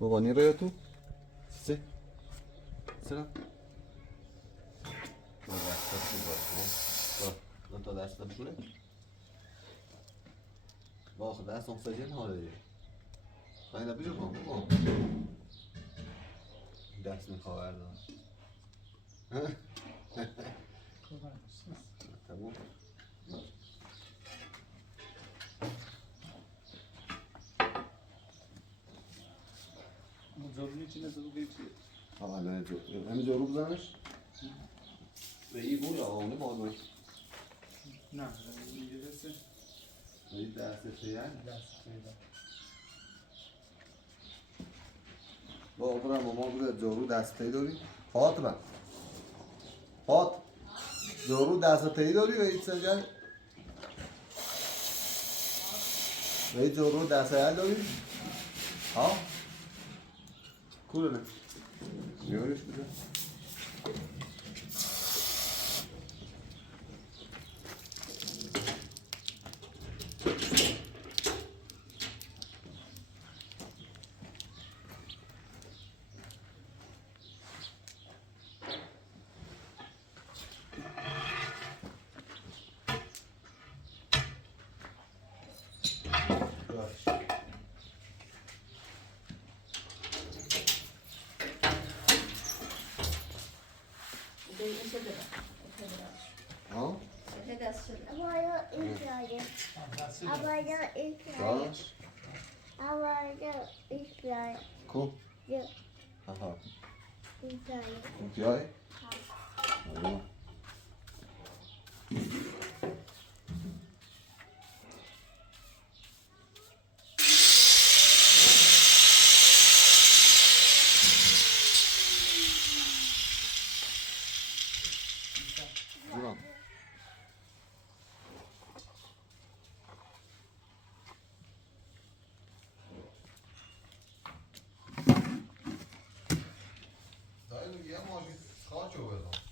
بابا نیروی تو؟ سه؟ سلام؟ دو تا دستم شونه؟ با خود دستم سجن حاله دیگه خواهی نبیجو کن بابا دست میخواه بردارم تمام جارو چی نزدو چیه؟ آقا نه همین جارو بزنش؟ به این بود آقا نه باید باید نه اینجا دسته این دسته چیه؟ دسته با برم ماما بوده جارو دسته داری؟ فاطمه فاط جارو دسته داری و این سجن؟ و این جارو دسته داری؟ ها؟ کونه بیارش بده ها؟ کو؟ آها بیای؟ آها جونم دایی یه ماجی خاچو بزن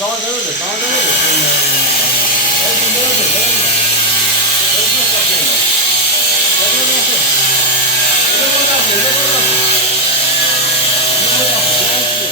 daha ne öyle, daha ne öyle. Ben şimdi ne öyle, ben öyle. Ben çok bakıyorum. Ben öyle bakıyorum. Ne böyle yapıyor, ne böyle yapıyor. Ne böyle yapıyor, ne yapıyor.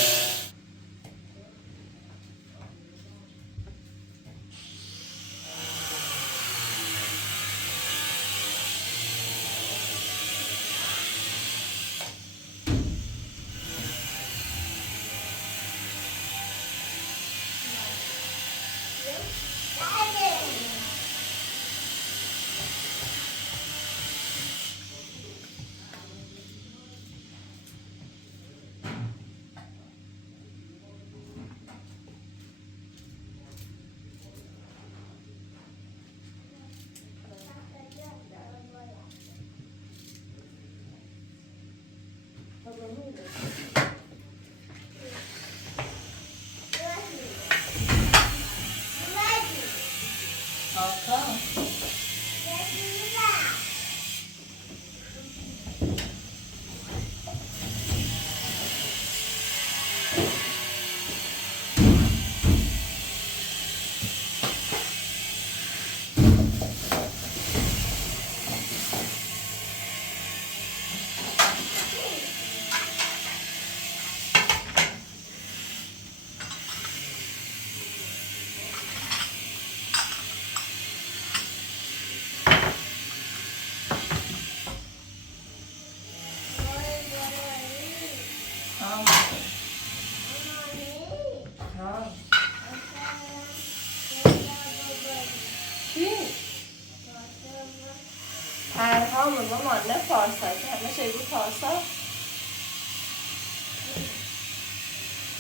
Erhan'ın ama ne parsaydı? Ne şey bu parsa?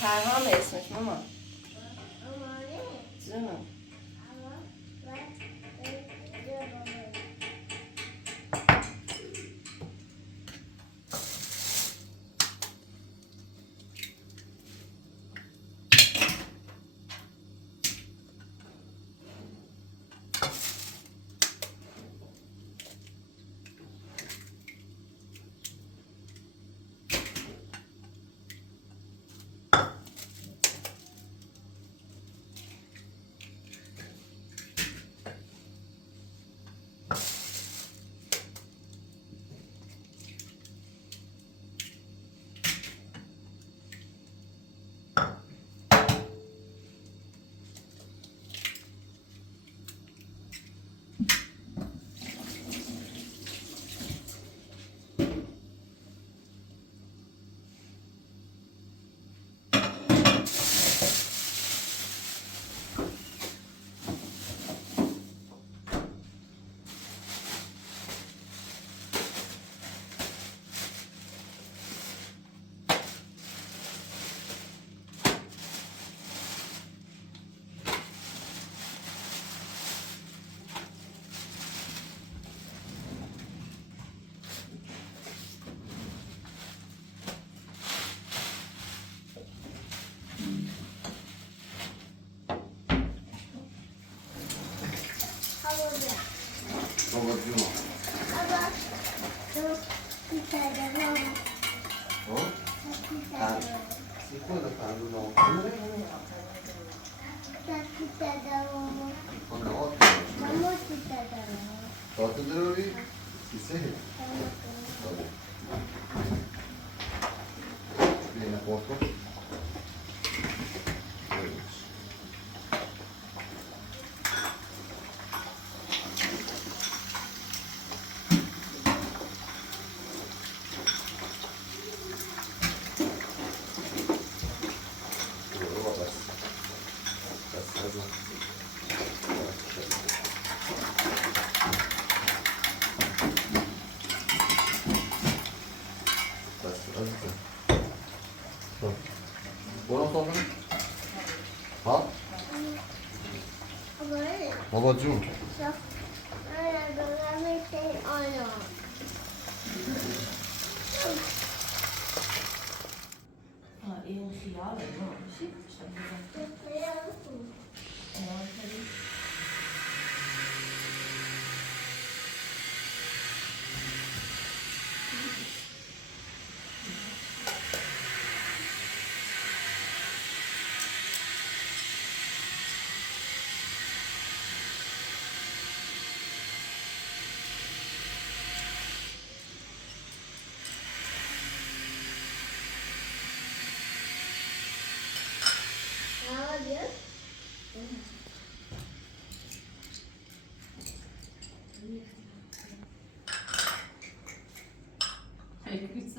Erhan da esmiş ama. Değil mi? Babacığım o. O? Secondo quando no. Quando ottimo. Torto lì? Sì, sì. Vabbè. Vieni a poco. Buon sopra? Ha? Babacığım. İyi bir şey ya. Bir şey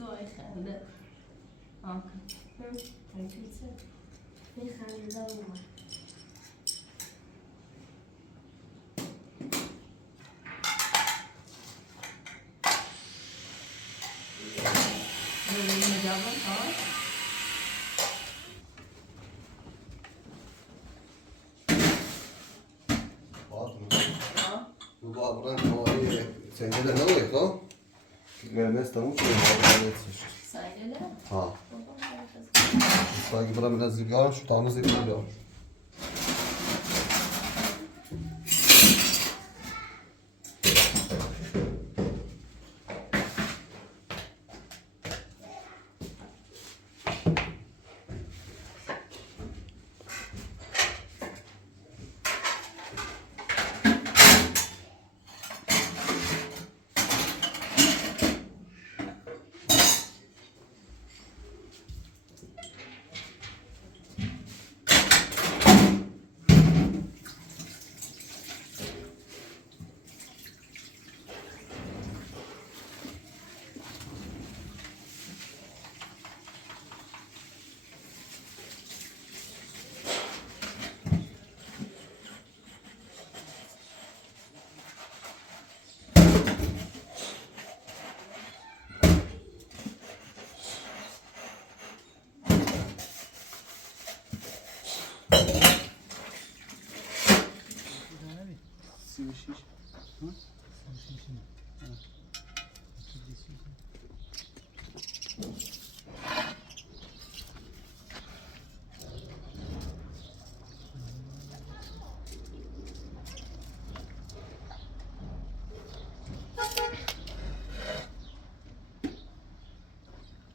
وای خنده میخنده اومد Luego abran noi sengele nove, to? Gelmez tavuk mu var etsin. Sahilde? Ha. Sanki buna biraz zilgar şu tamız ediliyor.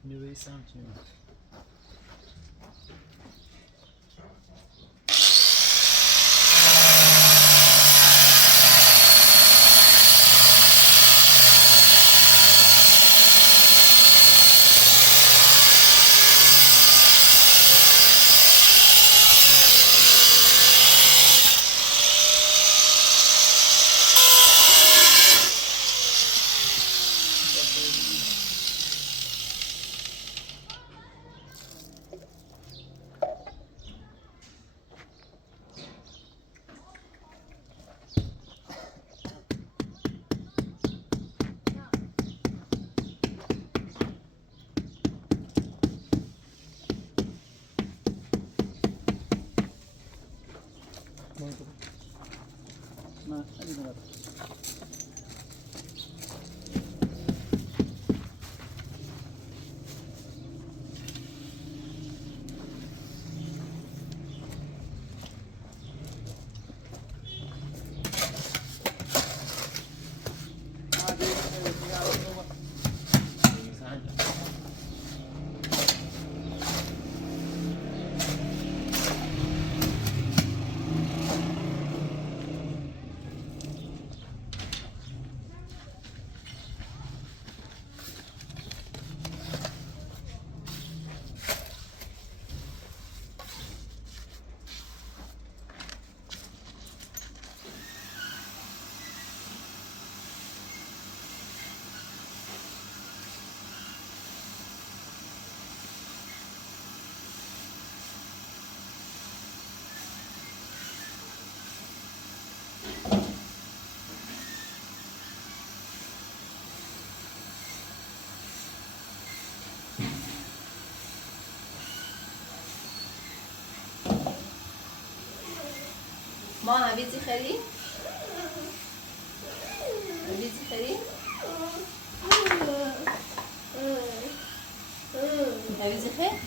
نویسم چی؟ نه خیلی دارم. ما نبيتي خلي نبيتي خلي نبيتي خلي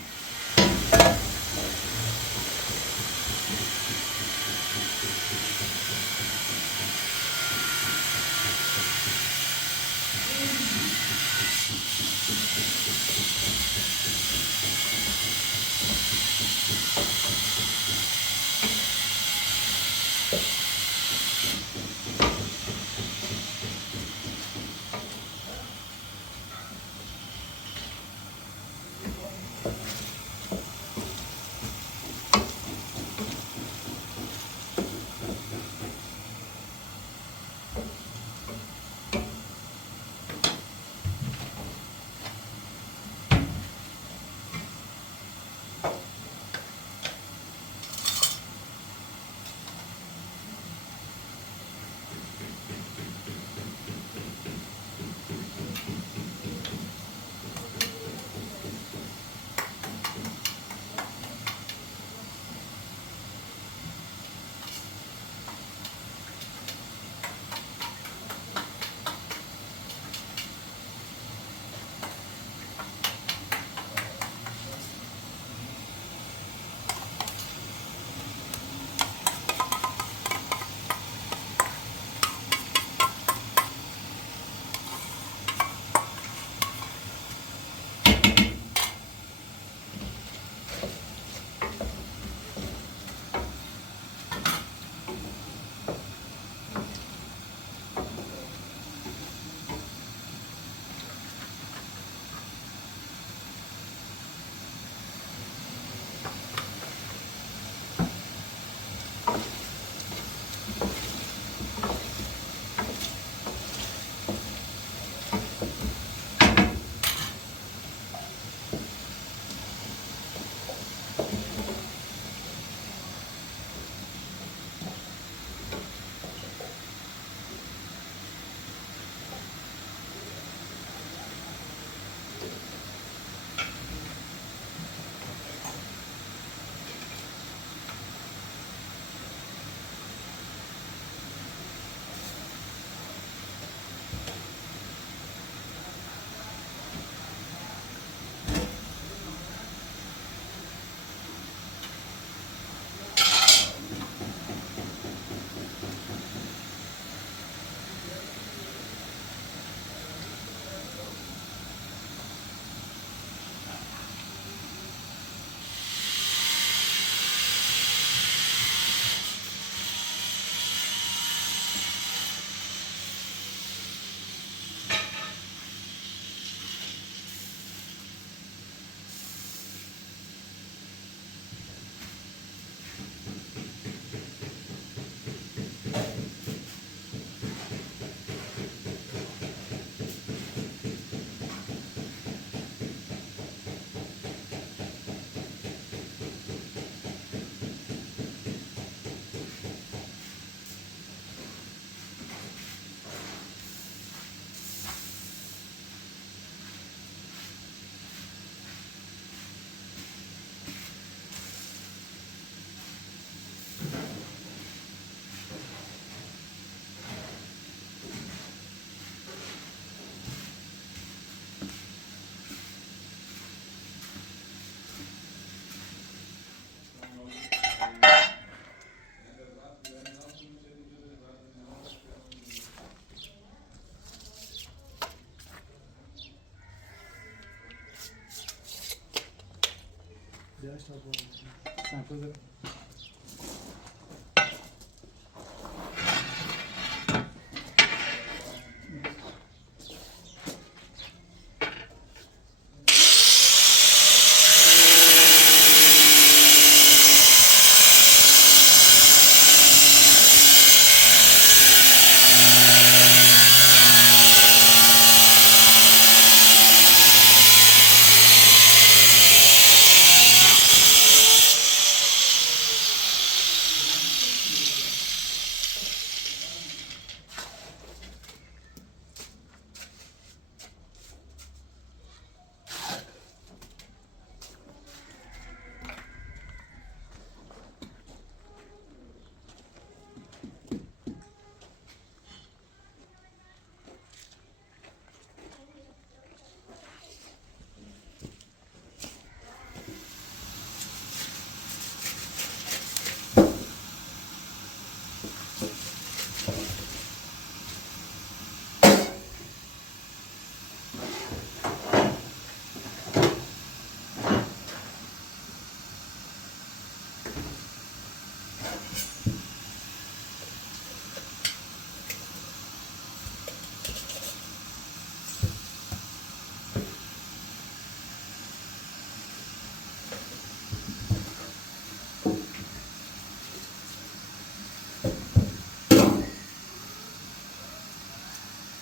Sen koy ver.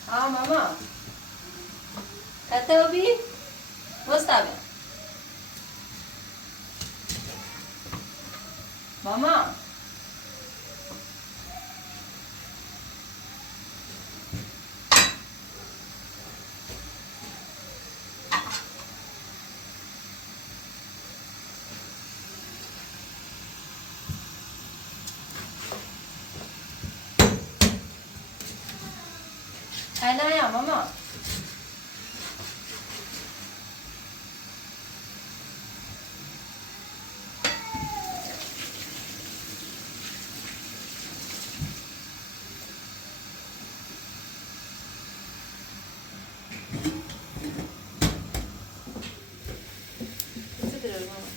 Ah, mama. Kata Obi? Gostavi? Mama? Kailan ya, mama? Considerare, mama.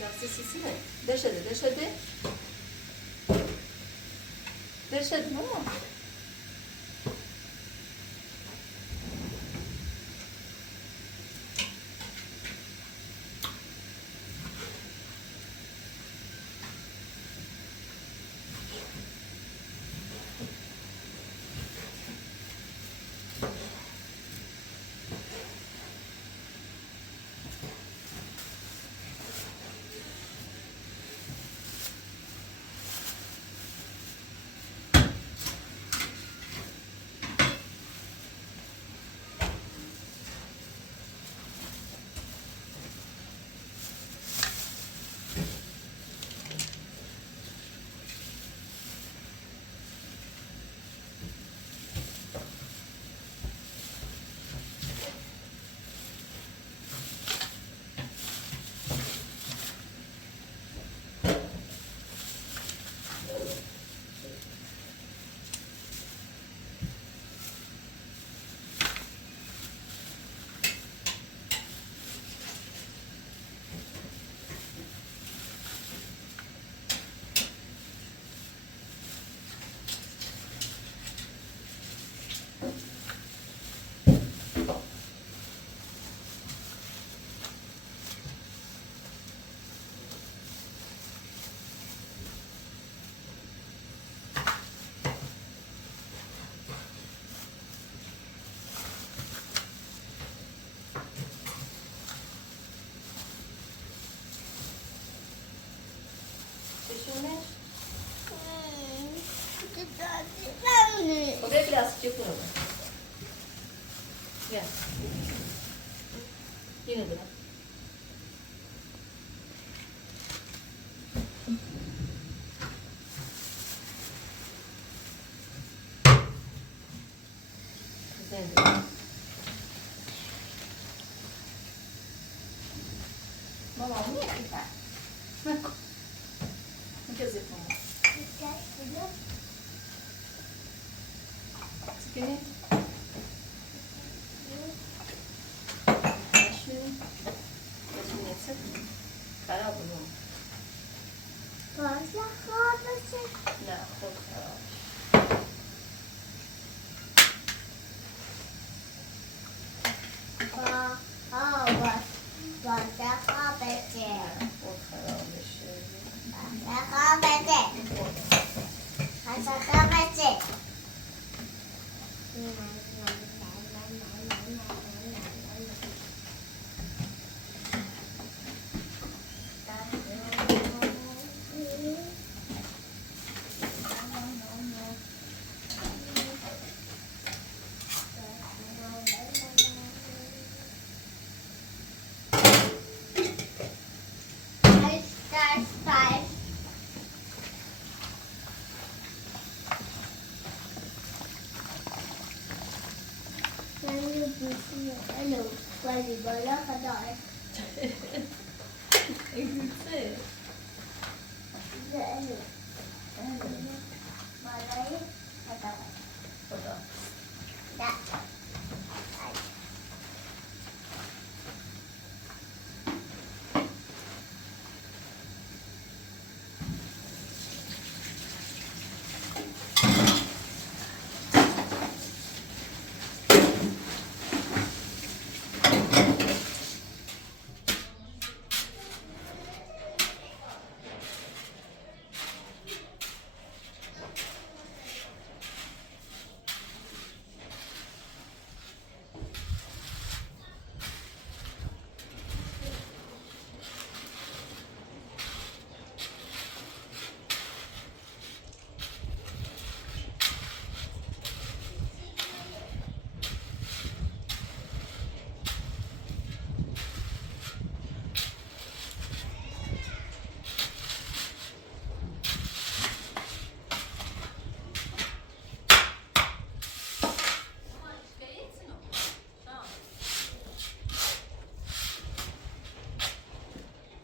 Lasticine. Deixa-te, deixa-te. Deixa-te, mama. Düşünür. Oraya biraz sıcak vuralım. Gel. Yine bırak. Güzel. Mama, niye kita? Quer dizer, mama. Segini. Başlayalım. Başlayalım. Hello, quasi balla kadar. Güzel. Hello. Ballayı kadar. O da. Da.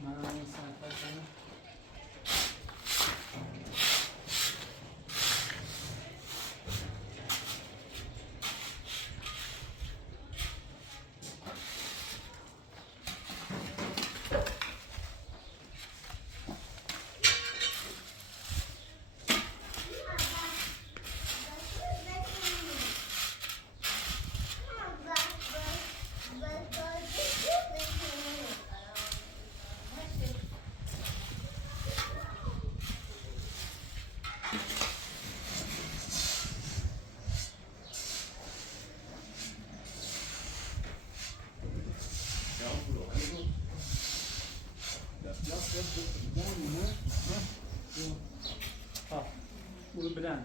Mas sai fazendo. والبلان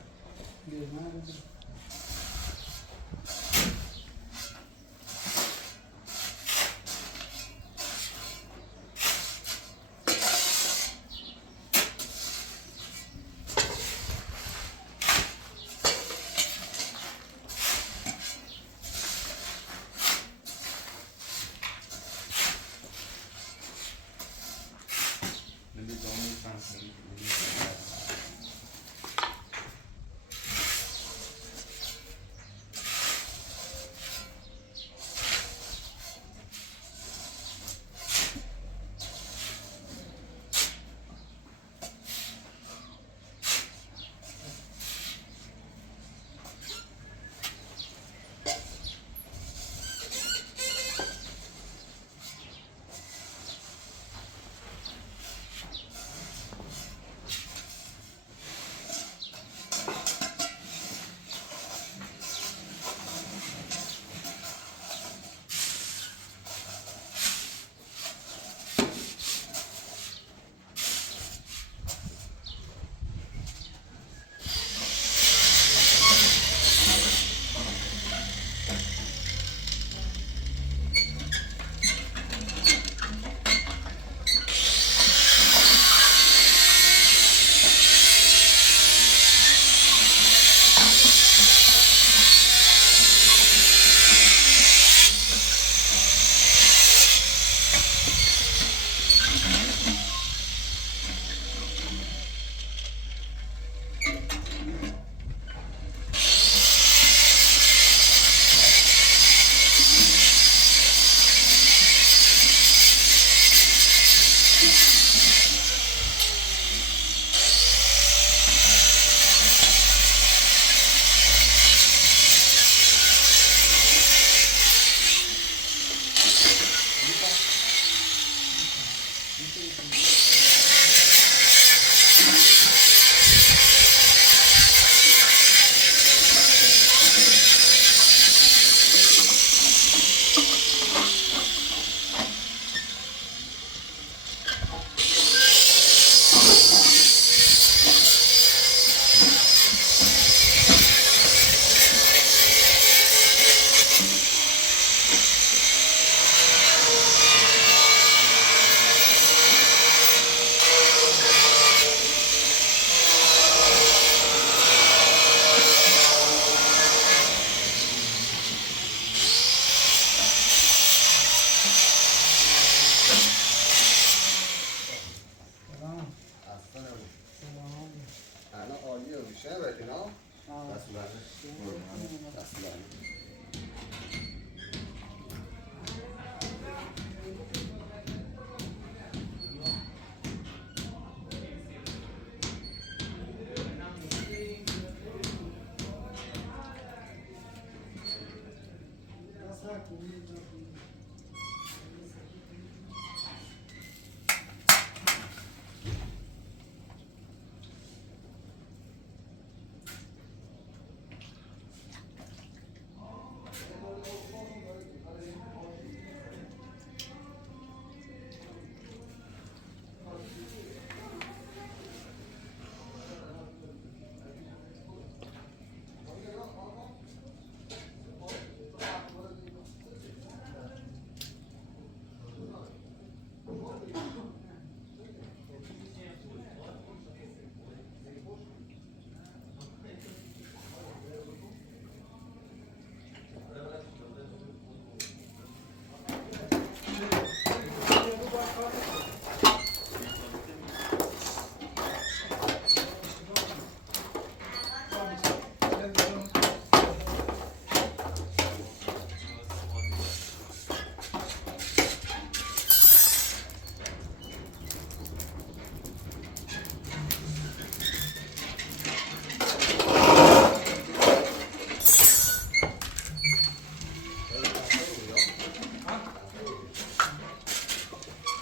دست در.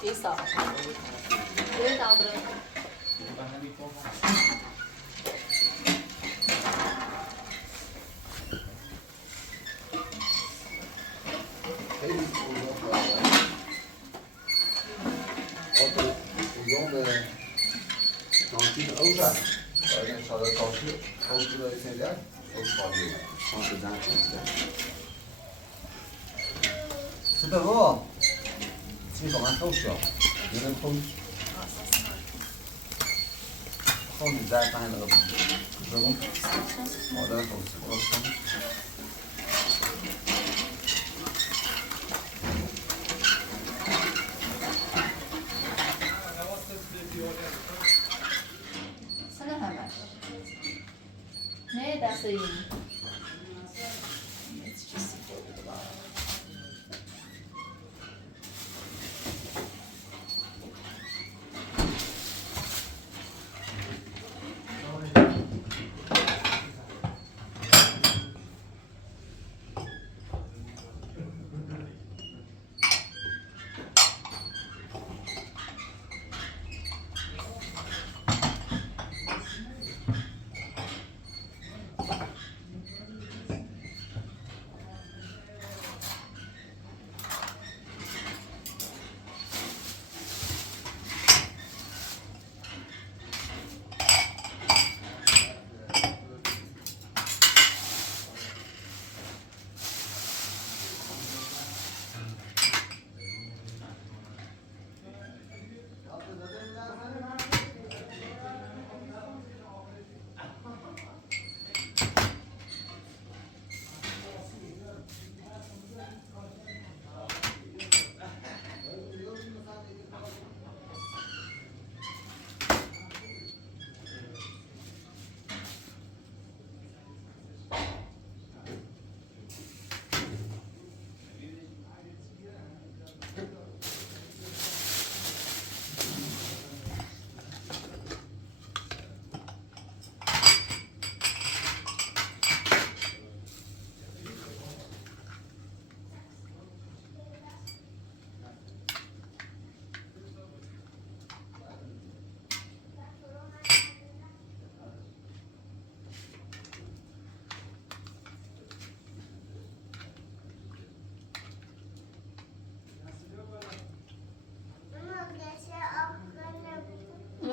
İsa. Geri kaldırın. خیلی اوضاع تانکی اوزن باید انشاءالله تانکی اوزی داری سیدر اوز خالی بود تانک زن کنسته سوپر بابا چی با من خوش شد یادم خوش خون زن پهن رو کجا مادر خوش Sana hemen. Ne ederse yiyin.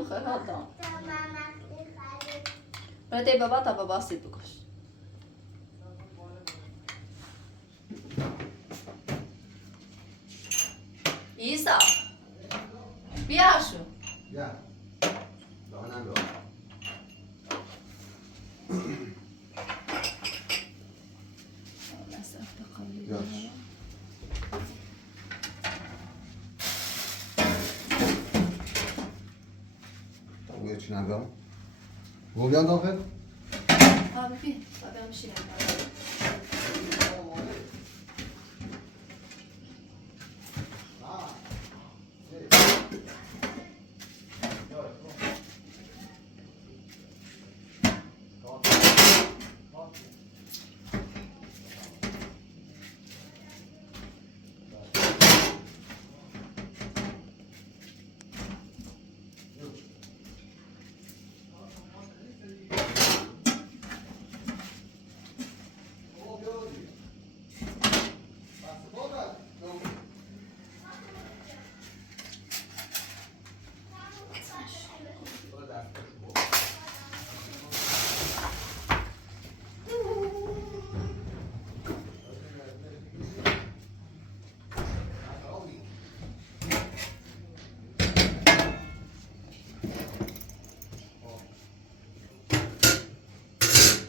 خدا برای بابا تا بابا سید بکش ایسا بیا شو بیا دانم رو Yaş. Buraya için abi. Bu bir anda afet. Ha بابی هم شیرم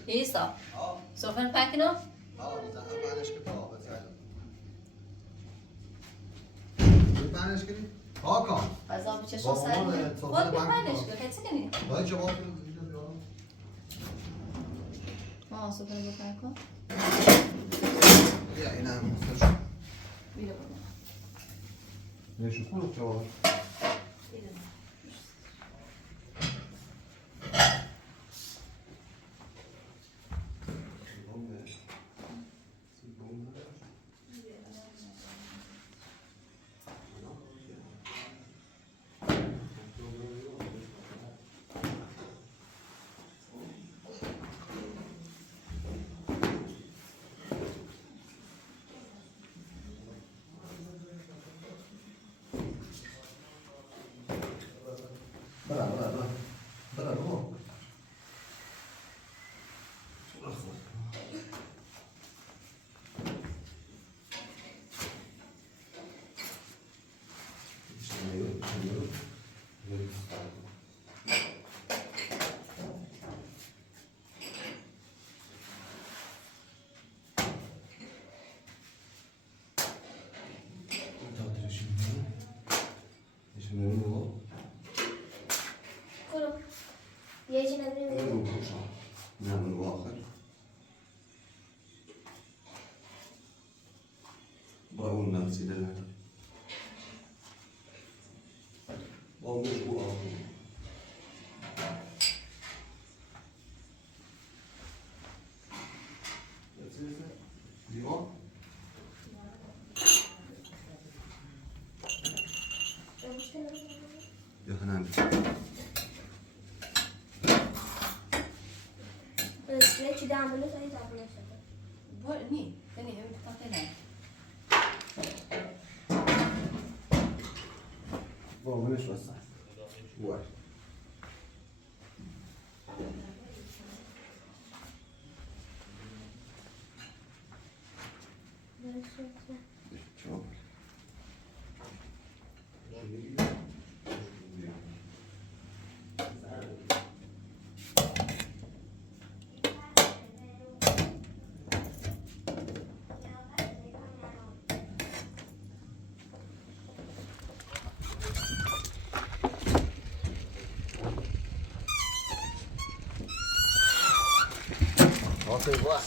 ایسا سفره پکنو بانش که پا بانش کنی ها کن غذا بچشم سری بود بپنش کن حتی کنی باید جواب سفره بپن کن بیا این هم مستشون بیره برو نشون کنم جواب بیره یه چی نبینیم نه آخر با اون نفسی دلم با اون مشکو آخر دیوان یا هنم نه چی دارم بلو سایی تابونه شده برو نی کنی همین تاته نه با اونش بستن وای چون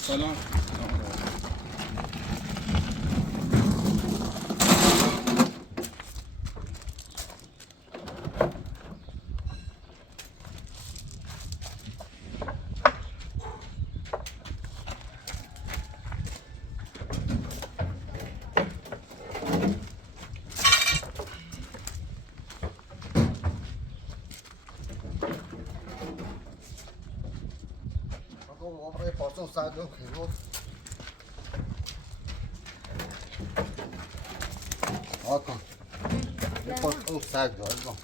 سلام پارسان ساعت دو خیلی آکن یه پارسان ساعت دو ازم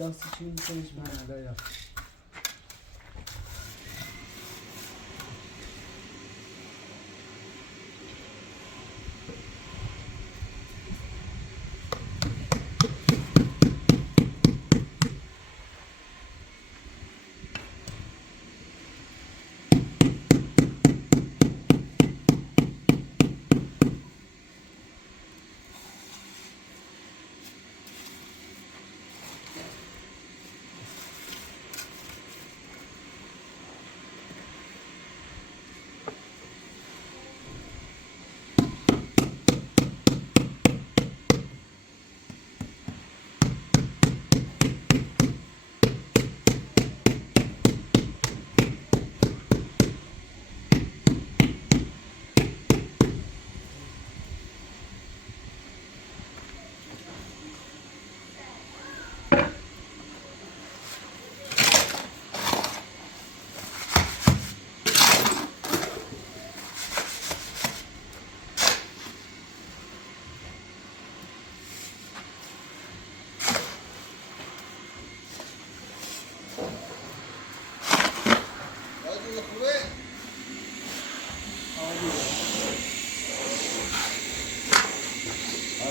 لاستیکی میکنیش من علیه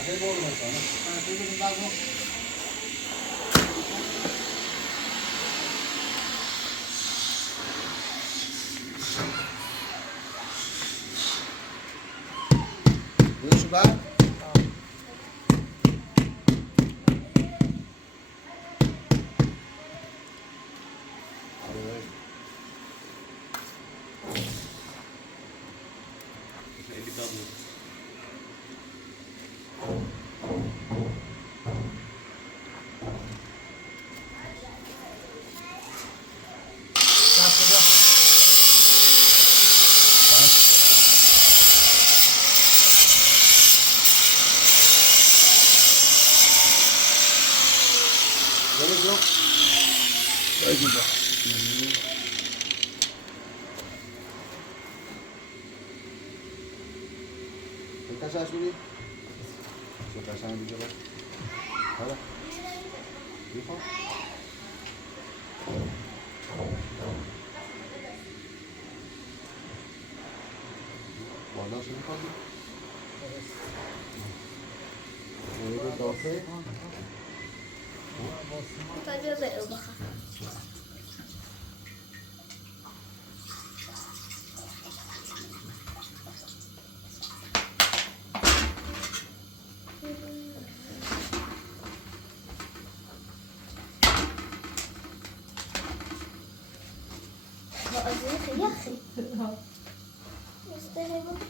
دافعه برو مثلا. بودشو بعد؟ قشنگ بودی؟ چه قشنگ دیگه باید؟ حالا بیخواه؟ بالا شو میخوادی؟ رو دافه؟ تا جزء او بخواه با ازیه خیلی اخی مستهی بود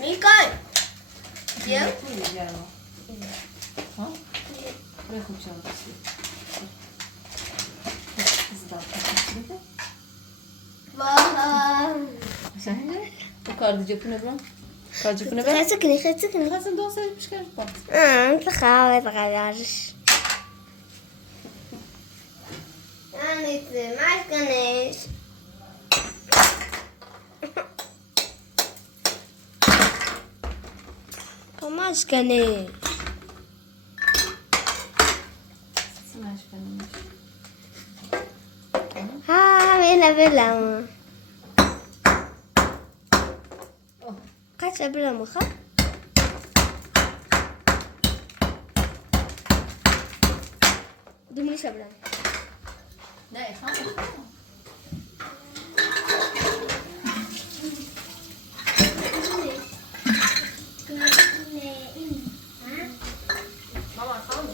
میکن بیا ها؟ بخود چند بسی زدم بده واه قشنگه؟ کار دیگه کنه برام کار دیگه کنه برام خیلی سکنی خواستم دو سری پیش کرد با تخاوي تغيرش يعني ما تكنيش ما تكنيش سمعش کنیش ها بلا قاعد بلا مخا دمي شبلا نه خواهم ماما خواهم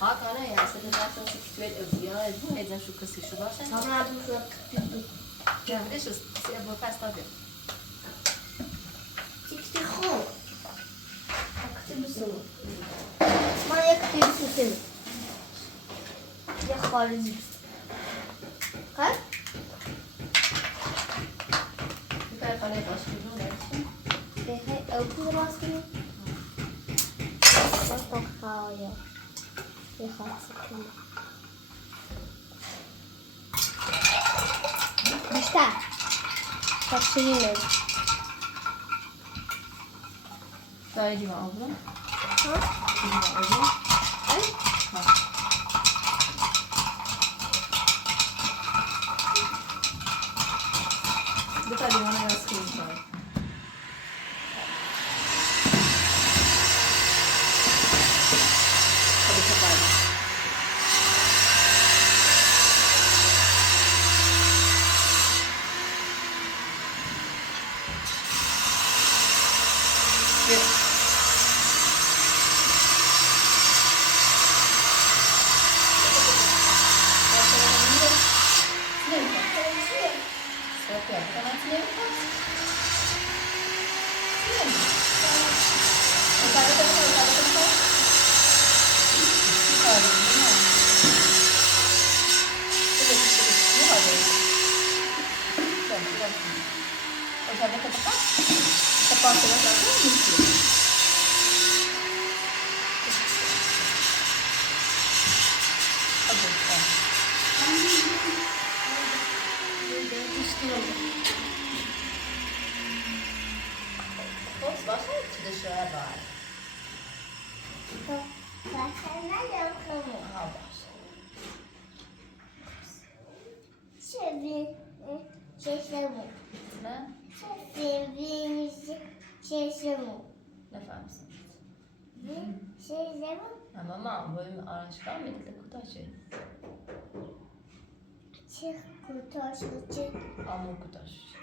ها کنه یا سه داشتن سکتویت ابزیار هیچ شو کسی شو باشه طبعا بقول جمعش است سیاه با پس تابه تكتي خو اكتب اسمه ما يكتب اسمه يا خالد ها بکر خاله باش کجا داشتی به او تو راس کنی واسه خوایا یه خاصی کنی بیشتر تفصیلی دایی دیما آبرون ها دیما آبرون بتا دیوانه راست کنیم کنیم خب بتا Başına yokumu. Ha başla. Çeşemu. Ne? Sevdiğimizi çeşemu. Nefhem sen. Çeşemu. Ama bölüm araştıran birlikte kutaşı. Çık kurtaşı çık. Amur kutaşı.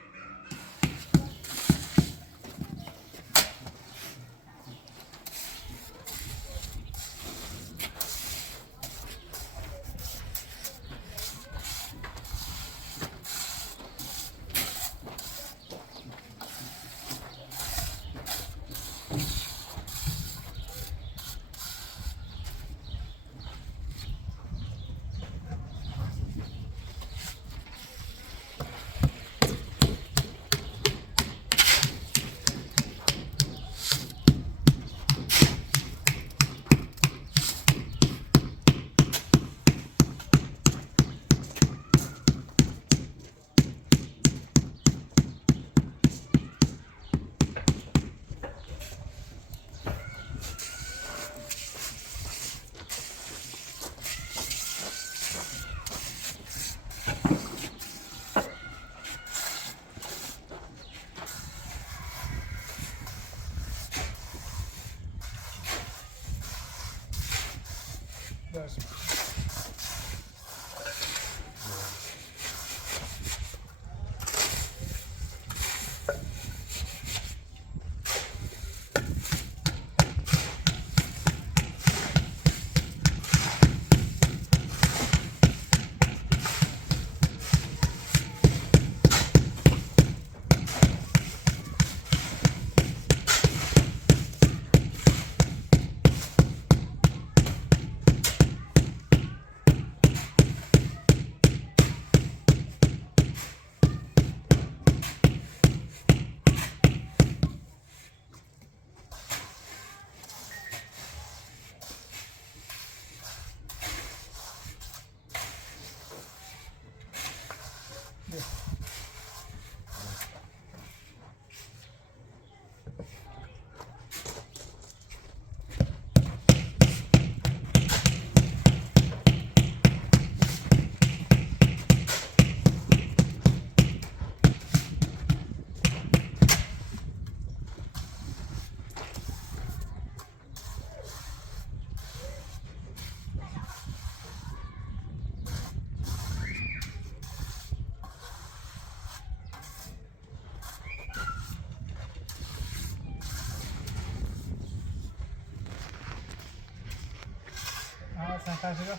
Sen karşıda.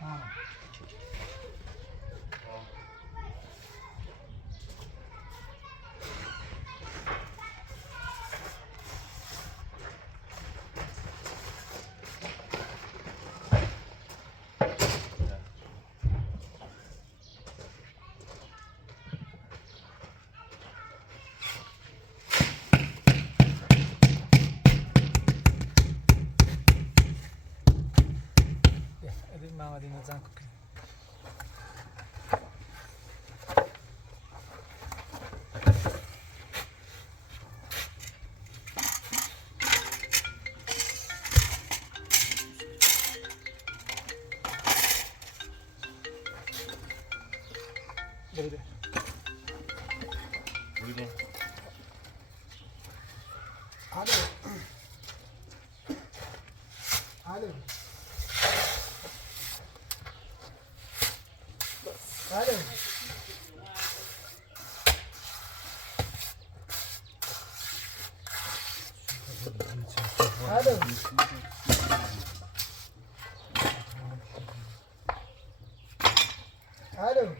Ha. Mahmed'in zan cooking. Böyle. Buyurun. Alo. Alo. Alo. Alo. Alo.